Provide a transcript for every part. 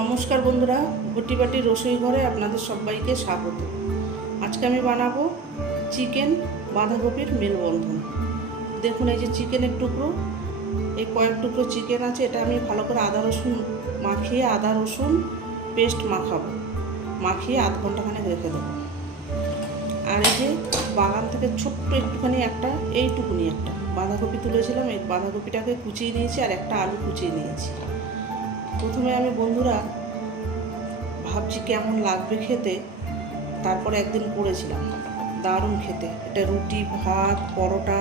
নমস্কার বন্ধুরা, ঘটিবাটি রসোই ঘরে আপনাদের সবাইকে স্বাগত। আজকে আমি বানাবো চিকেন বাঁধাকপির মেলবন্ধন। দেখুন, এই যে চিকেনের টুকরো, এই কয়েক টুকরো চিকেন আছে। এটা আমি ভালো করে আদা রসুন মাখিয়ে আদা রসুন পেস্ট মাখিয়ে আধ ঘন্টাখানেক রেখে দেবো। আর এই যে বাগান থেকে ছোট্ট একটুখানি এইটুকুনি একটা বাঁধাকপি তুলেছিলাম, এই বাঁধাকপিটাকে কুচিয়ে নিয়েছি আর একটা আলু কুচিয়ে নিয়েছি। প্রথমে আমি বন্ধুরা ভাবছি কেমন লাগবে খেতে, তারপরে একদিন করেছিলাম, দারুণ খেতে। এটা রুটি, ভাত, পরোটা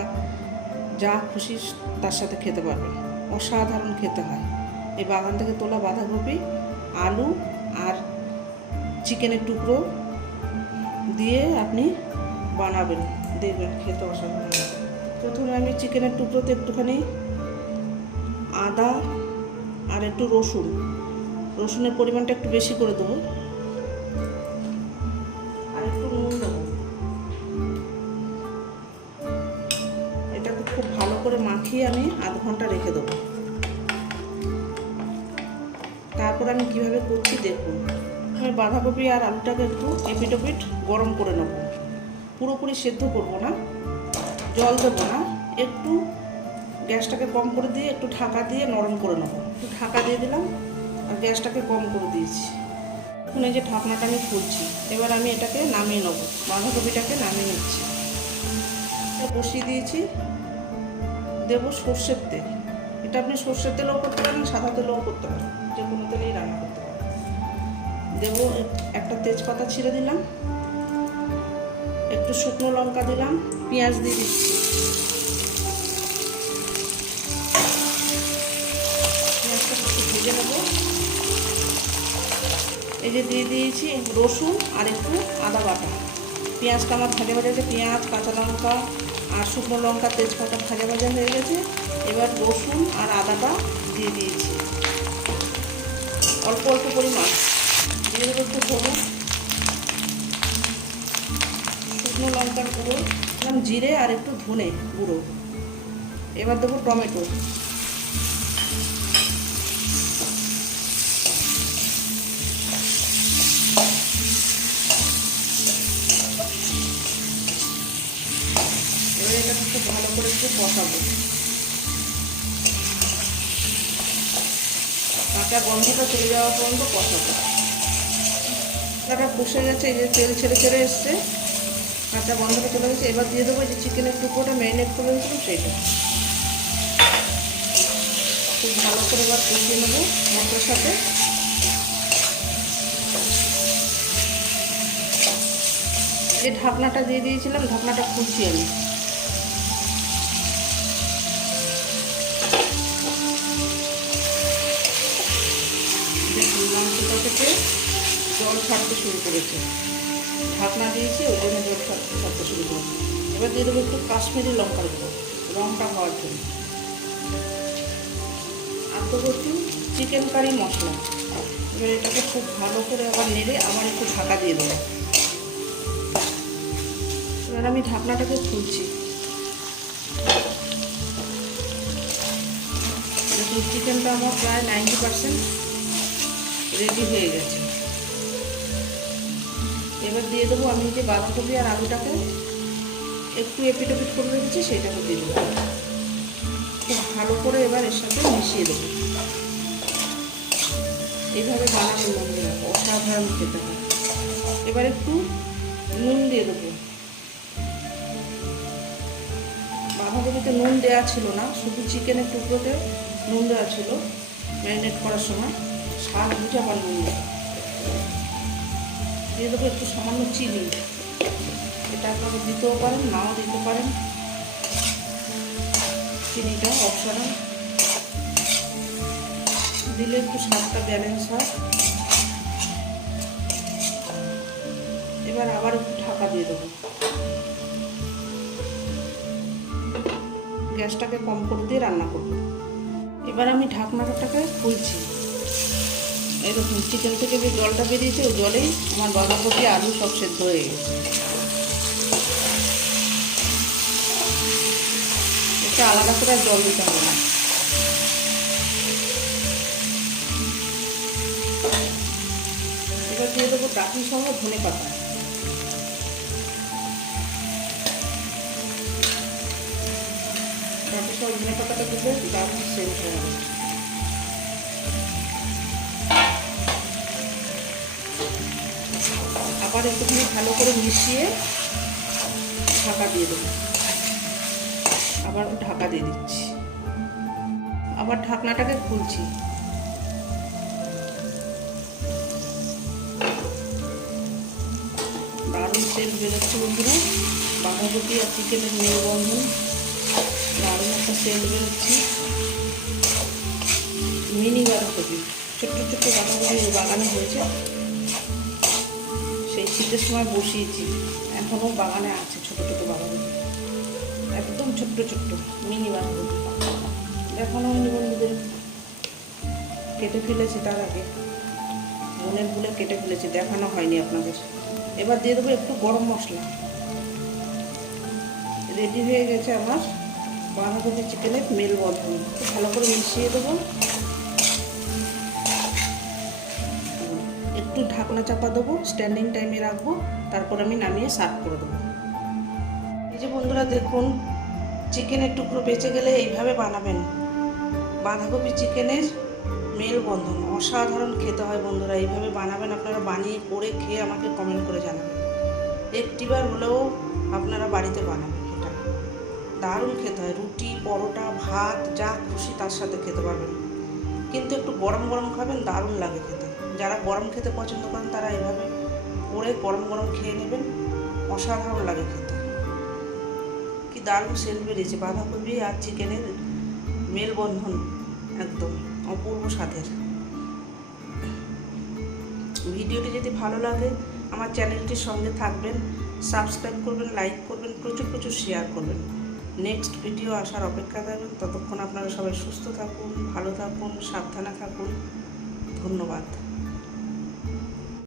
যা খুশি তার সাথে খেতে পারবেন, অসাধারণ খেতে হয়। এই বাগান থেকে তোলা বাঁধাকপি, আলু আর চিকেনের টুকরো দিয়ে আপনি বানাবেন, দেখবেন খেতে অসাধারণ। প্রথমে আমি চিকেনের টুকরোতে একটুখানি আদা আর একটু রসুনের পরিমাণটা একটু বেশি করে দেবো, আর একটু নুন দেবো। এটাকে খুব ভালো করে মাখিয়ে আমি আধ ঘন্টা রেখে দেবো। তারপর আমি কিভাবে করছি দেখুন। আমি বাঁধাকপি আর আলুটাকে একটু এপিট ওপিট গরম করে নেব। পুরোপুরি সেদ্ধ করব না, জল দেবো না, একটু গ্যাসটাকে কম করে দিয়ে একটু ঢাকা দিয়ে নরম করে নেবো। একটু ঢাকা দিয়ে দিলাম আর গ্যাসটাকে কম করে দিয়েছি। এখন এই যে ঢাকনাটা আমি খুলছি, এবার আমি এটাকে নামিয়ে নেবো। বাঁধাকপিটাকে নামিয়ে নিচ্ছি, বসিয়ে দিয়েছি। দেবো সর্ষের তেল। এটা আপনি সর্ষের তেলেও করতে পারেন, সাদা তেলেও করতে পারেন, যে কোনো তেলেই রান্না করতে পারেন। দেবো একটা তেজপাতা ছিঁড়ে দিলাম, একটু শুকনো লঙ্কা দিলাম, পেঁয়াজ দিয়ে দিচ্ছি। পেঁয়াজটা একটু ভেজে নেবো। এই যে দিয়ে দিয়েছি রসুন আর একটু আদা বাটা। পেঁয়াজটা আমার ভাজা আছে, পেঁয়াজ, কাঁচা লঙ্কা আর শুকনো লঙ্কা, তেজপাতা ভাজা হয়ে গেছে। এবার রসুন আর আদাটা দিয়ে দিয়েছি, অল্প অল্প পরিমাণ দিয়ে দেবো। একটু হলুদ, শুকনো লঙ্কার গুঁড়ো, জিরে আর একটু ধনে গুঁড়ো। এবার দেবো টমেটো। এবার এটা খুব ভালো করে একটু কষাবো, কাঁচা গন্ধটা চলে যাওয়া পর্যন্ত কষাবো। এটা কষে গেছে, এই যে তেল ছেড়ে এসছে, কাঁচা গন্ধটা চলে গেছে। এবার দিয়ে দেবো যে চিকেনের টুকরোটা ম্যারিনেট করে রেখেছিলাম সেইটা। খুব ভালো করে এবার কষিয়ে নেবো মশলার সাথে। যে ঢাকনাটা দিয়ে দিয়েছিলাম, ঢাকনাটা খুলছি আমি। দেখুন মাংসটা থেকে জল ছাড়তে শুরু করেছে, ঢাকনা দিয়েছি ওই জন্য জল ছাড়তে শুরু করেছে। এবার দিয়ে দেবো একটু কাশ্মীরি লঙ্কার গুঁড়ো, রঙটা হওয়ার জন্য। আর দেবো একটু চিকেন কারি মশলা। এবার এটাকে খুব ভালো করে আবার নেড়ে আবার একটু ঢাকা দিয়ে দেবো। এবার আমি ঢাকনাটাকে খুলছি। দেখুন চিকেনটা আমার প্রায় 90% রেডি হয়ে গেছে। এবার দিয়ে দেবো আমি যে বাঁধাকপি আর আলুটাকে একটু এপিট ওপিট করে রেখেছি, সেইটাকে দিয়ে দেবো। খুব ভালো করে এবার এর সাথে মিশিয়ে দেবো। এইভাবে বানাবেন বন্ধুরা, অসাধারণ খেতে হয়। এবার একটু নুন দিয়ে দেবো। বাঁধাকপিতে নুন দেওয়া ছিল না, শুধু চিকেনের টুকরোতে নুন দেওয়া ছিল ম্যারিনেট করার সময়। স্বাদ বুঝে আবার নুন দিয়ে দেবো। একটু সামান্য চিনি, এটা আপনারা দিতেও পারেন, নাও দিতে পারেন। চিনিটা অপশনাল, দিলে একটু স্বাদটা ব্যালেন্স হয়। এবার আবার একটু ঢাকা দিয়ে দেবো, গ্যাসটাকে কম করে দিয়ে রান্না করবো। এবার আমি ঢাকনাটাকে খুলছি। এরকম চিকেন থেকে যে জলটা বেরিয়েছে, ওই জলেই আমার বাঁধাকপি আলু সব সেদ্ধ হয়ে গেছে। এটা আলাদা করে জল দিতে হবে না। দিয়ে দেবো ডাঁটি সহ ধনে পাতা। ডাঁটি সহ ধনে পাতাটা দিলে দারুণ সেন্ট হয়ে যাবে। আবার একটুখানি ভালো করে মিশিয়ে ঢাকা দিয়ে দেবো। আবার ঢাকা দিয়ে দিচ্ছি। আবার ঢাকনাটাকে খুলছি। দারুণ সেন্ট বেরোচ্ছে বন্ধুরা। বাঁধাকপি আর চিকেনের মেলবন্ধন, দারুণ একটা সেন্ট বেরোচ্ছে। মিনি বাঁধাকপি, ছোট্ট ছোট্ট বাঁধাকপি বাগানে হয়েছে, সেই শীতের সময় বসিয়েছি, এখনও বাগানে আছে ছোট ছোট বাঁধাকপি, একদম ছোট্ট ছোট্ট মিনি বাঁধাকপি। দেখানো হয়নি বন্ধুদের, কেটে ফেলেছি তার আগে, মনের ভুলে কেটে ফেলেছি, দেখানো হয়নি আপনাদের। এবার দিয়ে দেবো একটু গরম মশলা। রেডি হয়ে গেছে আমার বাঁধাকপি চিকেনের মেলবন্ধন। খুব ভালো করে মিশিয়ে দেবো। একটু ঢাকনা চাপা দেবো, স্ট্যান্ডিং টাইমে রাখবো, তারপর আমি নামিয়ে সার্ভ করে দেবো। এই যে বন্ধুরা দেখুন, চিকেনের টুকরো বেঁচে গেলে এইভাবে বানাবেন বাঁধাকপি চিকেনের মেলবন্ধন। অসাধারণ খেতে হয় বন্ধুরা, এইভাবে বানাবেন আপনারা, বানিয়ে করে খেয়ে আমাকে কমেন্ট করে জানাবেন। একটিবার হলেও আপনারা বাড়িতে বানাবেন, এটা দারুণ খেতে হয়। রুটি, পরোটা, ভাত যা খুশি তার সাথে খেতে পারবেন, কিন্তু একটু গরম গরম খাবেন, দারুণ লাগে খেতে। যারা গরম খেতে পছন্দ করেন তারা এইভাবে করে গরম গরম খেয়ে নেবেন, অসাধারণ লাগে খেতে। কি দারুণ সেন্ট বেরিয়েছে বাঁধাকপি আর চিকেনের মেলবন্ধন, একদম অপূর্ব স্বাদের। ভিডিওটি যদি ভালো লাগে আমার চ্যানেলটির সঙ্গে থাকবেন, সাবস্ক্রাইব করবেন, লাইক করবেন, প্রচুর প্রচুর শেয়ার করবেন। নেক্সট ভিডিও আসার অপেক্ষা থাকবেন। ততক্ষণ আপনারা সবাই সুস্থ থাকুন, ভালো থাকুন, সাবধানে থাকুন। ধন্যবাদ।